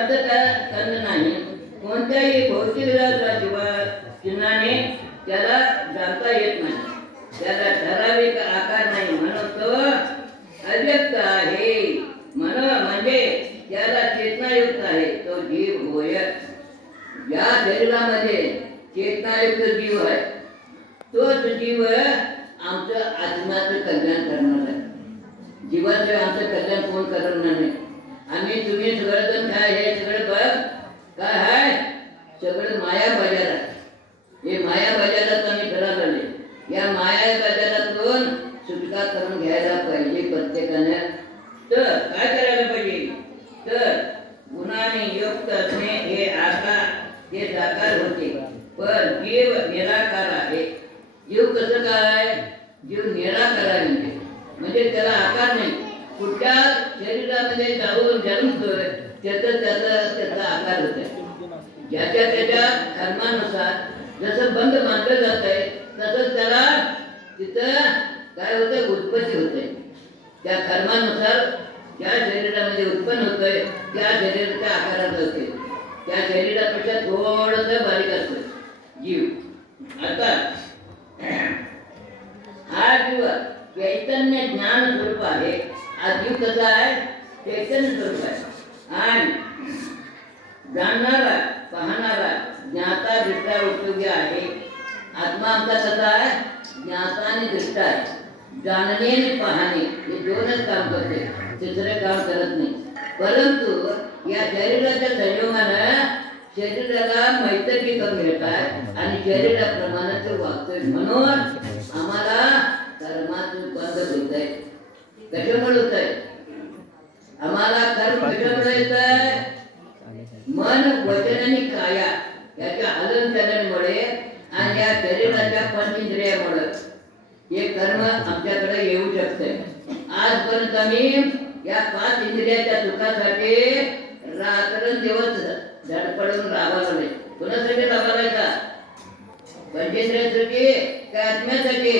अंतःकरण नाही. कोणत्याही भौतिक चिन्हाने त्याला जाणता येत नाही. त्याला ठराविक आकार नाही म्हणून तो अव्यक्त आहे. म्हणजे त्याला चेतनायुक्त आहे. तो जीव होय. या शरीरामध्ये चेतनायुक्त जीव आहे. तोच जीव आमचं आत्म्याचं कल्याण करणार आहे. जीवाचं आमचं कल्याण कोण करणार नाही. आम्ही तुम्ही सगळं काय हे सगळं बघ काय आहे, सगळं माया बाजार आहे. हे माया बाजारात आम्ही ठरवले. या माया बाजारातून सुटका करून घ्यायला पाहिजे प्रत्येकाने. तर काय करायला पाहिजे, तर गुणाने युक्त असणे हे आकार हे साकार होते. पण जीव निराकार आहे. जीव कसं काय, जीव निराकार आहे म्हणजे त्याला आकार नाही. कुठल्या शरीरामध्ये जाऊन जन्मतोय त्याचा आकार होत आहे. ज्याच्या त्याच्या कर्मानुसार जसं बंद मानलं जात आहे तसंच त्याला तिथं काय होतंय, उत्पत्ती होते. त्या कर्मानुसार ज्या शरीरामध्ये उत्पन्न होतंय त्या शरीराच्या आकारात होते. त्या शरीरापेक्षा थोडंसं बारीक असतं जीव. आता हा जीव चैतन्य ज्ञान स्वरूप आहे. हा जीव कसा आहे, चैतन्य स्वरूप आहे. आणि जाणणारा पाहणारा ज्ञाता दृष्टा उपयोगी आहे. आत्मा आमचा कसा आहे, ज्ञाता आणि दृष्टा आहे. जाणणे आणि पाहणे हे दोनच काम करते, तिसरे काम करत नाही. परंतु या शरीराच्या संयोगानं शरीराला मैत्री करून घेत आहे आणि शरीराप्रमाणे तो वागतोय. म्हणून आम्हाला कर्माचं बंध होत आहे. कशामुळे होत आहे आम्हाला कर्म, कशामुळे येत आहे, मन वचन आणि काया याच्या हलनचलनमुळे आणि या शरीराच्या पंचेंद्रियामुळे हे कर्म आमच्याकडे येऊ शकते. आजपर्यंत आम्ही या 5 इंद्रियाच्या सुखासाठी रात्रंदिवस धडपडून राबायला नाही. कोणासाठी राबायचा, पंचेंद्रियासाठी का आत्म्यासाठी.